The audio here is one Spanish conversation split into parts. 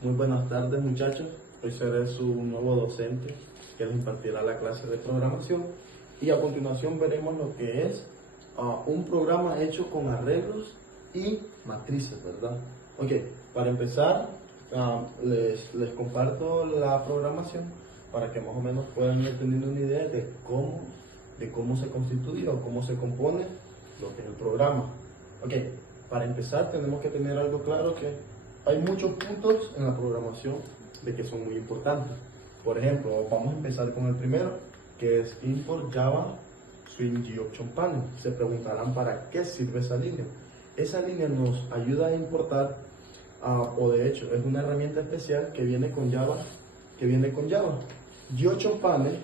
Muy buenas tardes, muchachos. Hoy seré su nuevo docente que les impartirá la clase de programación y a continuación veremos lo que es un programa hecho con arreglos y matrices, ¿verdad? Ok, para empezar les comparto la programación para que más o menos puedan ir teniendo una idea de cómo se constituye o cómo se compone lo que es el programa. Ok, para empezar tenemos que tener algo claro que hay muchos puntos en la programación de que son muy importantes. Por ejemplo, vamos a empezar con el primero, que es Import Java Swing GOption Panel. Se preguntarán para qué sirve esa línea. Esa línea nos ayuda a importar, o de hecho es una herramienta especial que viene con Java. GOption Panel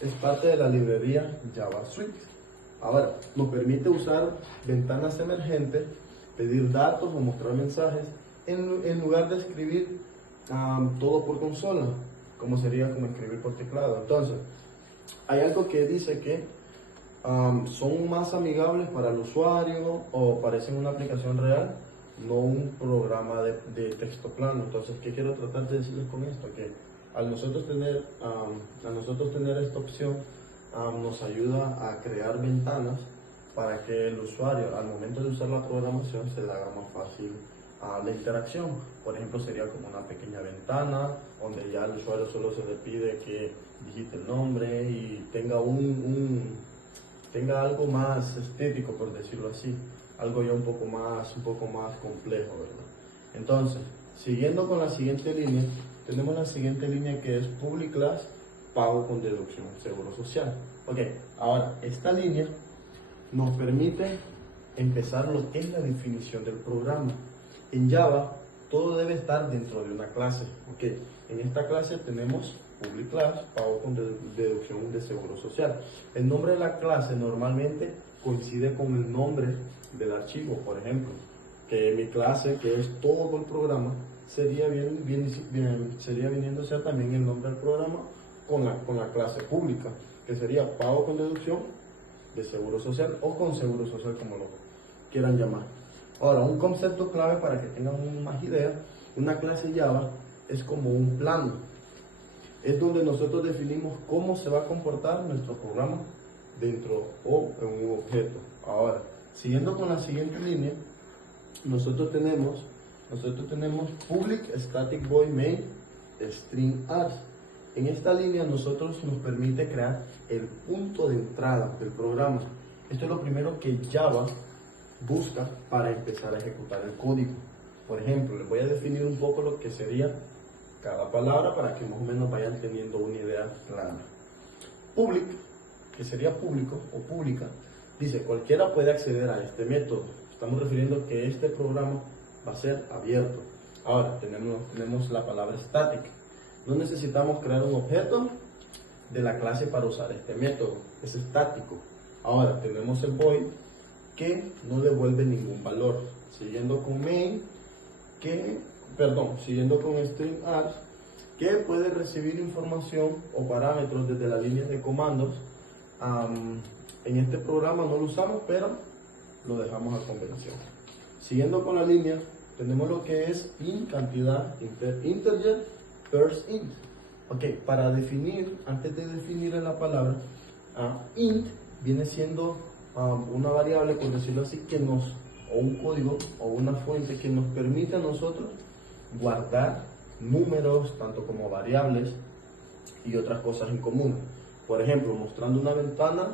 es parte de la librería JavaScript. Ahora, nos permite usar ventanas emergentes, pedir datos o mostrar mensajes en lugar de escribir todo por consola, como sería como escribir por teclado. Entonces, hay algo que dice que son más amigables para el usuario o parecen una aplicación real, no un programa de texto plano. Entonces, ¿qué quiero tratar de decirles con esto? Que al nosotros tener esta opción, nos ayuda a crear ventanas para que el usuario al momento de usar la programación se le haga más fácil la interacción. Por ejemplo, sería como una pequeña ventana donde ya al usuario solo se le pide que digite el nombre y tenga algo más estético, por decirlo así, algo ya un poco más complejo, ¿verdad? Entonces, siguiendo con la siguiente línea, tenemos la siguiente línea que es Public Class, pago con deducción seguro social. Ok, ahora esta línea nos permite empezar lo que es la definición del programa. En Java, todo debe estar dentro de una clase. Ok, en esta clase tenemos Public Class, pago con deducción de seguro social. El nombre de la clase normalmente coincide con el nombre del archivo. Por ejemplo, que mi clase, que es todo el programa, sería viniendo a ser también el nombre del programa con la clase pública, que sería pago con deducción de seguro social o con seguro social, como lo quieran llamar. Ahora, un concepto clave para que tengan más idea: una clase Java es como un plano. Es donde nosotros definimos cómo se va a comportar nuestro programa dentro o en un objeto. Ahora, siguiendo con la siguiente línea, nosotros tenemos public static void main string args. En esta línea nosotros nos permite crear el punto de entrada del programa. Esto es lo primero que Java busca para empezar a ejecutar el código. Por ejemplo, les voy a definir un poco lo que sería cada palabra para que más o menos vayan teniendo una idea clara. Public, que sería público o pública, dice cualquiera puede acceder a este método. Estamos refiriendo que este programa va a ser abierto. Ahora tenemos la palabra static. No necesitamos crear un objeto de la clase para usar este método, es estático. Ahora tenemos el void, que no devuelve ningún valor. Siguiendo con string args, que puede recibir información o parámetros desde la línea de comandos. En este programa no lo usamos, pero lo dejamos a convención. Siguiendo con la línea, tenemos lo que es int, cantidad, integer, first int. Ok, para definir, antes de definir en la palabra, int viene siendo una variable, por decirlo así, o un código o una fuente que nos permite a nosotros guardar números, tanto como variables y otras cosas en común. Por ejemplo, mostrando una ventana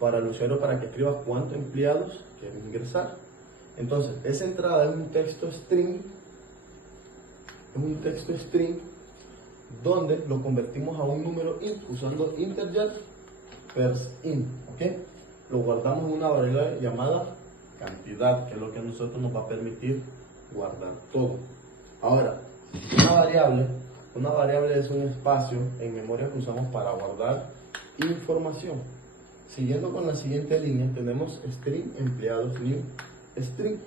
para el usuario para que escriba cuántos empleados quieren ingresar. Entonces, esa entrada es un texto string, donde lo convertimos a un número int usando integer first int. ¿Okay? Lo guardamos en una variable llamada cantidad, que es lo que a nosotros nos va a permitir guardar todo. Ahora, una variable es un espacio en memoria que usamos para guardar información. Siguiendo con la siguiente línea, tenemos string empleados new string.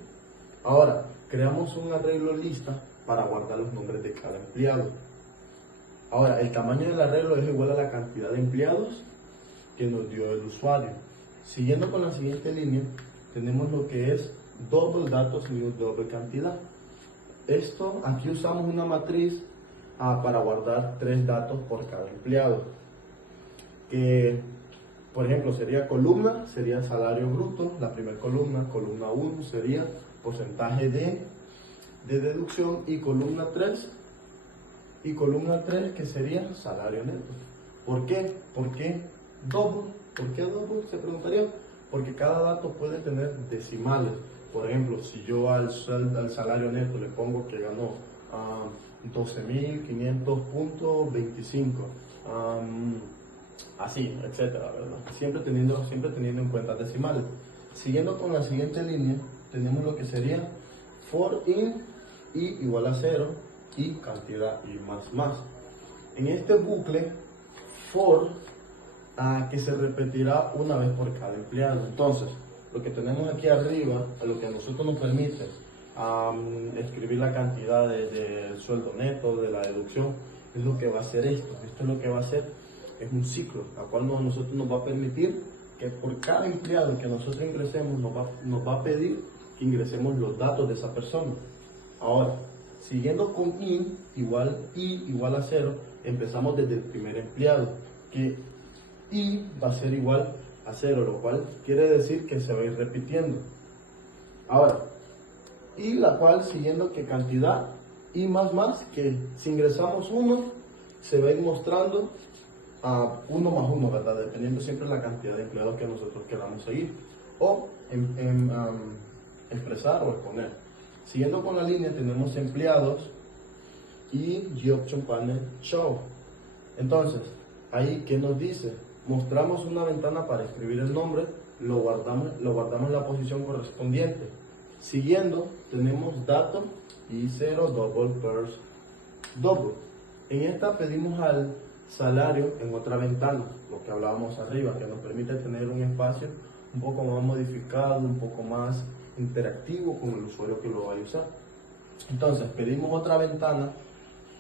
Ahora, creamos un arreglo lista para guardar los nombres de cada empleado. Ahora, el tamaño del arreglo es igual a la cantidad de empleados que nos dio el usuario. Siguiendo con la siguiente línea, tenemos lo que es double datos new double cantidad. esto, aquí usamos una matriz para guardar 3 datos por cada empleado. Que, por ejemplo, sería columna, sería salario bruto, la primera columna 1 sería porcentaje de deducción, y columna 3 que sería salario neto. ¿Por qué? ¿Por qué double? ¿Por qué double? Se preguntaría. Porque cada dato puede tener decimales. Por ejemplo, si yo al salario neto le pongo que ganó 12.500.25, así, etcétera, ¿verdad? Siempre teniendo en cuenta decimales. Siguiendo con la siguiente línea, tenemos lo que sería for in y igual a 0 y cantidad y más. En este bucle, for, que se repetirá una vez por cada empleado. Entonces, lo que tenemos aquí arriba, a lo que a nosotros nos permite escribir la cantidad del sueldo neto, de la deducción, es lo que va a hacer esto. Esto es lo que va a hacer, es un ciclo, al cual nosotros nos va a permitir que por cada empleado que nosotros ingresemos, nos va a pedir que ingresemos los datos de esa persona. Ahora, siguiendo con in igual a 0, empezamos desde el primer empleado, que i va a ser igual a 0, lo cual quiere decir que se va a ir repitiendo. Ahora, y la cual siguiendo que cantidad y más, que si ingresamos 1, se va a ir mostrando a 1 más 1, ¿verdad? Dependiendo siempre de la cantidad de empleados que nosotros queramos seguir o expresar o exponer. Siguiendo con la línea, tenemos empleados y G-Option Panel Show. Entonces, ahí, ¿qué nos dice? Mostramos una ventana para escribir el nombre, lo guardamos en la posición correspondiente. Siguiendo, tenemos dato y 0 double pairs double. En esta pedimos al salario en otra ventana, lo que hablábamos arriba, que nos permite tener un espacio un poco más modificado, un poco más interactivo con el usuario que lo vaya a usar. Entonces, pedimos otra ventana,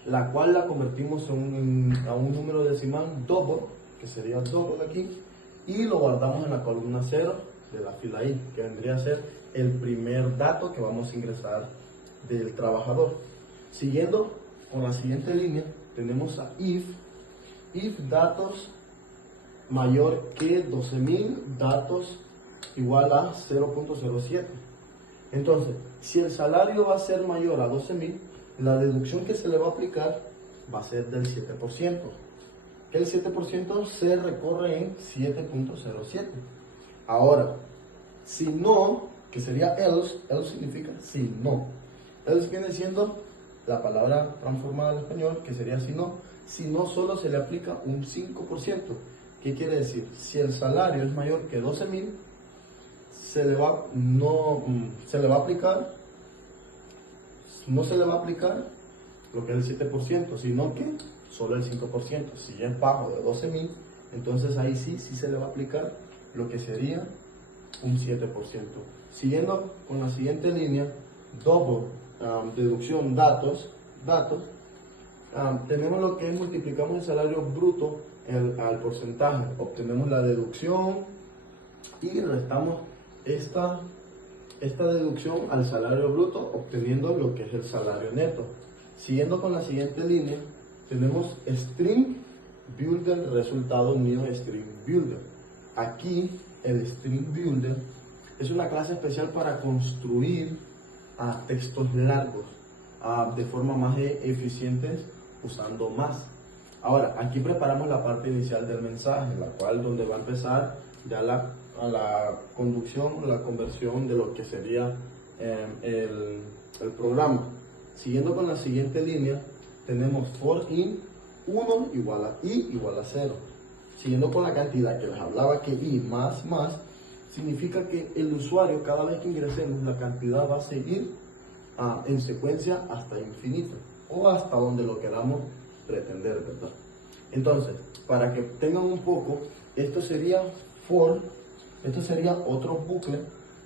la cual la convertimos a un número decimal double, que sería double aquí, y lo guardamos en la columna 0 de la fila I, que vendría a ser el primer dato que vamos a ingresar del trabajador. Siguiendo con la siguiente línea, tenemos a if datos mayor que 12.000, datos igual a 0.07. Entonces, si el salario va a ser mayor a 12.000, la deducción que se le va a aplicar va a ser del 7%. El 7% se recorre en 7.07. Ahora, si no, que sería else significa si no. Else viene siendo la palabra transformada al español, que sería si no solo se le aplica un 5%. ¿Qué quiere decir? Si el salario es mayor que 12.000, no se le va a aplicar lo que es el 7%, sino que solo el 5%. Si es bajo de 12.000, entonces ahí sí se le va a aplicar lo que sería un 7%. Siguiendo con la siguiente línea, double, deducción, datos, tenemos lo que es multiplicamos el salario bruto al porcentaje, obtenemos la deducción y restamos esta deducción al salario bruto, obteniendo lo que es el salario neto. Siguiendo con la siguiente línea, tenemos String Builder, resultado unido a String Builder. Aquí el String Builder es una clase especial para construir textos largos de forma más eficiente usando más. Ahora, aquí preparamos la parte inicial del mensaje, la cual donde va a empezar ya a la conducción, la conversión de lo que sería el programa. Siguiendo con la siguiente línea, tenemos for in 1 igual a i igual a 0. Siguiendo con la cantidad que les hablaba, que i más significa que el usuario, cada vez que ingresemos, la cantidad va a seguir en secuencia hasta infinito o hasta donde lo queramos pretender, ¿verdad? Entonces, para que tengan un poco, esto sería otro bucle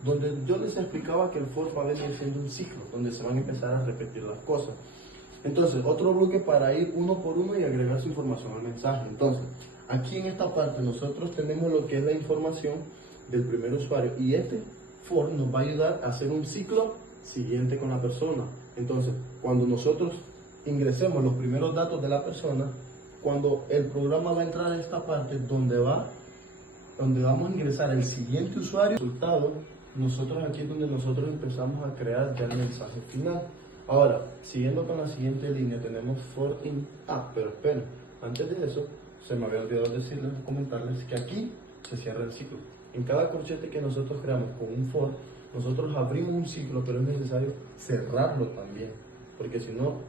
donde yo les explicaba que el for va a venir siendo un ciclo, donde se van a empezar a repetir las cosas. Entonces, otro bloque para ir uno por uno y agregar su información al mensaje. Entonces, aquí en esta parte nosotros tenemos lo que es la información del primer usuario y este for nos va a ayudar a hacer un ciclo siguiente con la persona. Entonces, cuando nosotros ingresemos los primeros datos de la persona, cuando el programa va a entrar a esta parte donde vamos a ingresar el siguiente usuario, resultado, nosotros aquí es donde nosotros empezamos a crear ya el mensaje final. Ahora, siguiendo con la siguiente línea, tenemos for in. Pero esperen, antes de eso, se me había olvidado decirles, comentarles que aquí se cierra el ciclo. En cada corchete que nosotros creamos con un for, nosotros abrimos un ciclo, pero es necesario cerrarlo también, porque si no,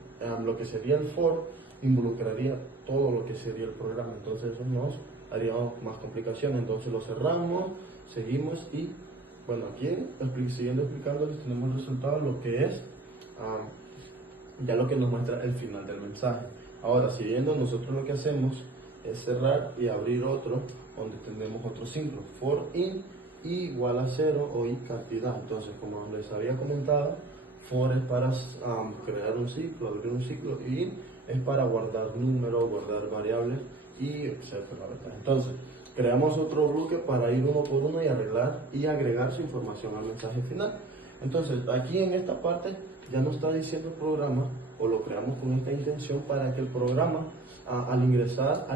lo que sería el for involucraría todo lo que sería el programa, entonces eso nos haría más complicaciones. Entonces lo cerramos, seguimos y bueno, aquí siguiendo explicándoles tenemos el resultado, lo que es ya lo que nos muestra el final del mensaje. Ahora, siguiendo, nosotros lo que hacemos es cerrar y abrir otro donde tenemos otro símbolo, for in igual a 0 o y cantidad. Entonces, como les había comentado, for es para crear un ciclo, abrir un ciclo, y in es para guardar números, guardar variables y etcétera, ¿verdad? Entonces, creamos otro bloque para ir uno por uno y arreglar y agregar su información al mensaje final. Entonces, aquí en esta parte ya nos está diciendo el programa, o lo creamos con esta intención para que el programa, al ingresar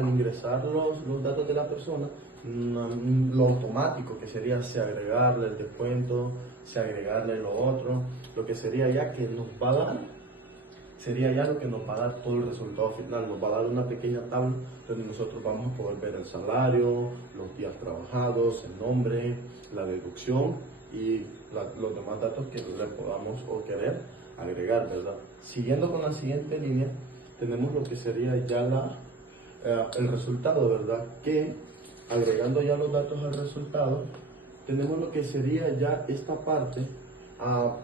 los datos de la persona, lo automático que sería si agregarle el descuento, si agregarle lo otro, lo que sería ya que nos va a dar, sería ya lo que nos va a dar todo el resultado final. Nos va a dar una pequeña tabla donde nosotros vamos a poder ver el salario, los días trabajados, el nombre, la deducción y los demás datos que le podamos o querer agregar, ¿verdad? Siguiendo con la siguiente línea, tenemos lo que sería ya el resultado, ¿verdad? Que agregando ya los datos al resultado, tenemos lo que sería ya esta parte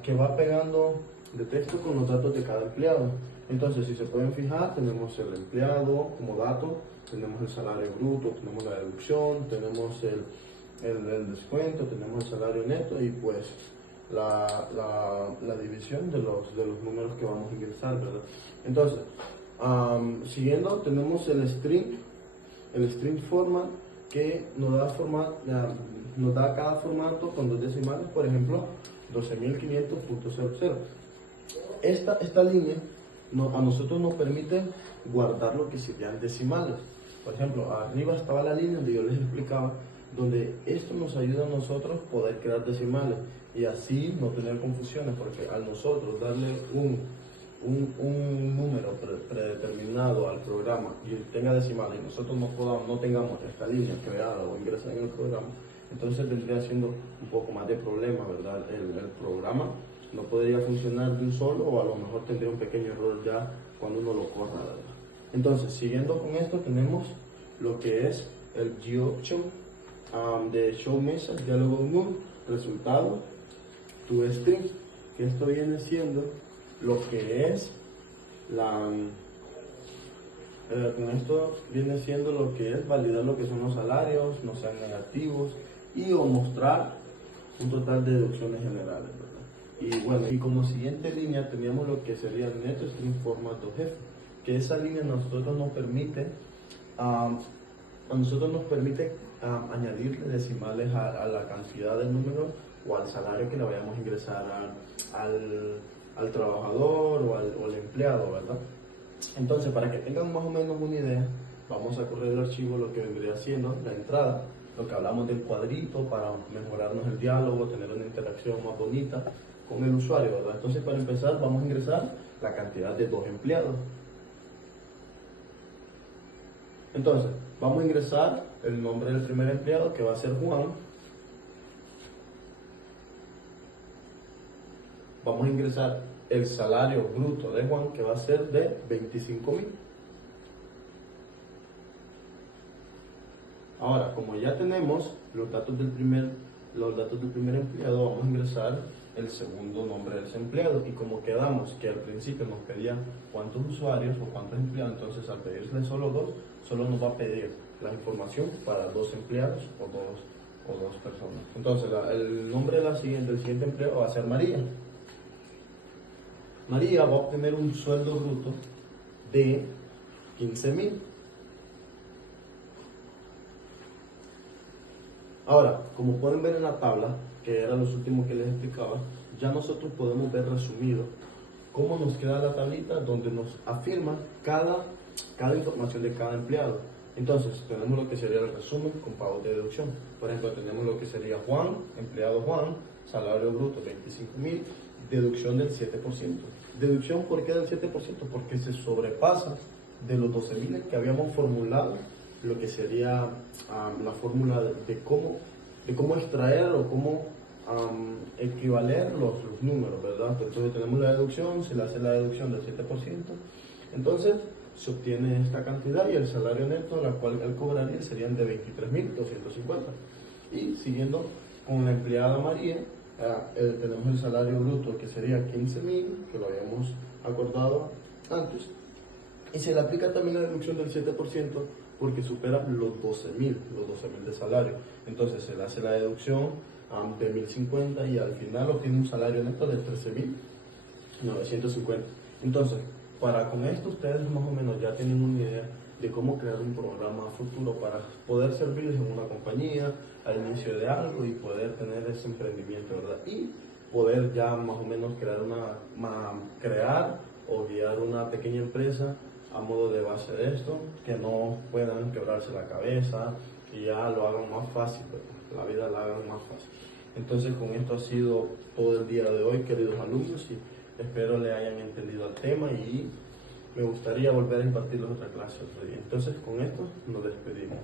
que va pegando de texto con los datos de cada empleado. Entonces, si se pueden fijar, tenemos el empleado como dato, tenemos el salario bruto, tenemos la deducción, tenemos el descuento, tenemos el salario neto y pues la división de los números que vamos a ingresar, ¿verdad? Entonces, siguiendo, tenemos el string format que nos da cada formato con 2 decimales, por ejemplo, 12.500.00. Esta línea a nosotros nos permite guardar lo que serían decimales. Por ejemplo, arriba estaba la línea donde yo les explicaba, donde esto nos ayuda a nosotros poder crear decimales y así no tener confusiones, porque al nosotros darle un número predeterminado al programa y tenga decimales y nosotros no tengamos esta línea creada o ingresada en el programa, entonces vendría siendo un poco más de problema, ¿verdad? El programa no podría funcionar de un solo, o a lo mejor tendría un pequeño error ya cuando uno lo corra, ¿verdad? Entonces, siguiendo con esto, tenemos lo que es el GOption de Show Message, Diálogo Move, resultado, to string, que esto viene siendo lo que es con esto viene siendo lo que es validar lo que son los salarios, no sean negativos, y o mostrar un total de deducciones generales, ¿verdad? Y bueno, y como siguiente línea teníamos lo que sería el neto string formato jefe, que esa línea a nosotros nos permite añadirle decimales a la cantidad de números o al salario que le vayamos a ingresar al trabajador o al empleado, ¿verdad? Entonces, para que tengan más o menos una idea, vamos a correr el archivo, lo que vendría siendo la entrada, lo que hablamos del cuadrito para mejorarnos el diálogo, tener una interacción más bonita con el usuario, ¿verdad? Entonces, para empezar, vamos a ingresar la cantidad de 2 empleados. Entonces, vamos a ingresar el nombre del primer empleado, que va a ser Juan. Vamos a ingresar el salario bruto de Juan, que va a ser de 25.000. Ahora, como ya tenemos los datos del primer empleado, vamos a ingresar el segundo nombre de ese empleado. Y como quedamos que al principio nos pedía cuántos usuarios o cuántos empleados, entonces al pedirle solo 2, solo nos va a pedir la información para 2 empleados o dos personas. Entonces, el nombre del siguiente empleado va a ser María. María va a obtener un sueldo bruto de 15.000. Ahora, como pueden ver en la tabla, que era los últimos que les explicaba, ya nosotros podemos ver resumido cómo nos queda la tablita donde nos afirma cada información de cada empleado. Entonces, tenemos lo que sería el resumen con pagos de deducción. Por ejemplo, tenemos lo que sería Juan, empleado Juan, salario bruto 25.000, deducción del 7%. Deducción, ¿por qué del 7%? Porque se sobrepasa de los 12.000 que habíamos formulado, lo que sería la fórmula de cómo extraer o cómo equivaler los números, ¿verdad? Entonces tenemos la deducción, se le hace la deducción del 7%, entonces se obtiene esta cantidad y el salario neto, la cual él cobraría, serían de 23.250. Y siguiendo con la empleada María, tenemos el salario bruto que sería 15.000, que lo habíamos acordado antes, y se le aplica también la deducción del 7% porque supera los 12.000 de salario. Entonces se le hace la deducción de 1.050 y al final obtiene un salario neto de 13.950. Entonces, con esto ustedes más o menos ya tienen una idea de cómo crear un programa a futuro para poder servirles en una compañía al inicio de algo y poder tener ese emprendimiento, ¿verdad? Y poder ya más o menos crear o guiar una pequeña empresa a modo de base de esto, que no puedan quebrarse la cabeza, que ya lo hagan más fácil, ¿verdad? La vida la hagan más fácil. Entonces, con esto ha sido todo el día de hoy, queridos alumnos, y espero le hayan entendido el tema y me gustaría volver a impartirles otra clase otro día. Entonces, con esto nos despedimos.